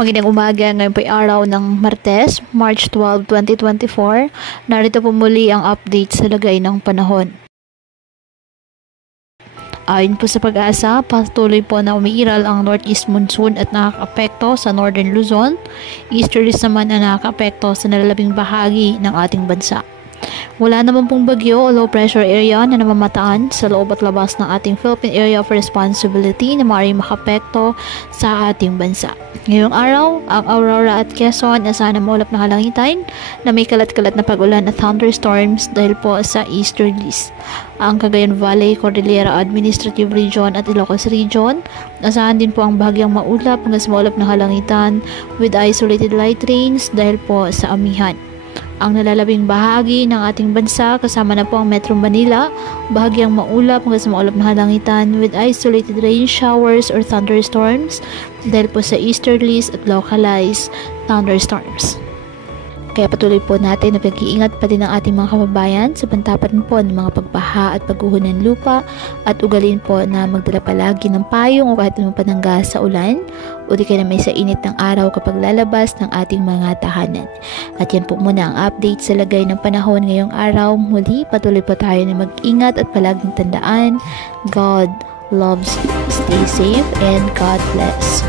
Magandang umaga, ngayon po ay araw ng Martes, March 12, 2024. Narito po muli ang update sa lagay ng panahon. Ayon po sa Pag-asa, patuloy po na umiiral ang northeast monsoon at nakakaapekto sa northern Luzon. Easterlies naman na nakakaapekto sa nalalabing bahagi ng ating bansa. Wala naman pong bagyo o low pressure area na namamataan sa loob at labas ng ating Philippine Area of Responsibility na maaaring makapekto sa ating bansa. Ngayong araw, ang Aurora at Quezon asahan na maulap na kalangitan na may kalat-kalat na pag-ulan at thunderstorms dahil po sa easterlies. Ang Cagayan Valley, Cordillera Administrative Region at Ilocos Region, asahan din po ang bahagyang maulap hanggang sa maulap na kalangitan with isolated light rains dahil po sa amihan. Ang nalalabing bahagi ng ating bansa kasama na po ang Metro Manila, bahagyang maulap hanggang sa maulap na kalangitan with isolated rain showers or thunderstorms dahil po sa easterlies at localized thunderstorms. Kaya patuloy po natin na pag-iingat pa din ang ating mga kababayan sa pantapan po ng mga pagbaha at pagguho ng lupa at ugalin po na magdala palagi ng payong o kahit anong panangga sa ulan o di kaya na may sa init ng araw kapag lalabas ng ating mga tahanan. At yan po muna ang update sa lagay ng panahon ngayong araw. Muli patuloy po tayo na mag-ingat at palaging tandaan, God loves you. Stay safe and God bless.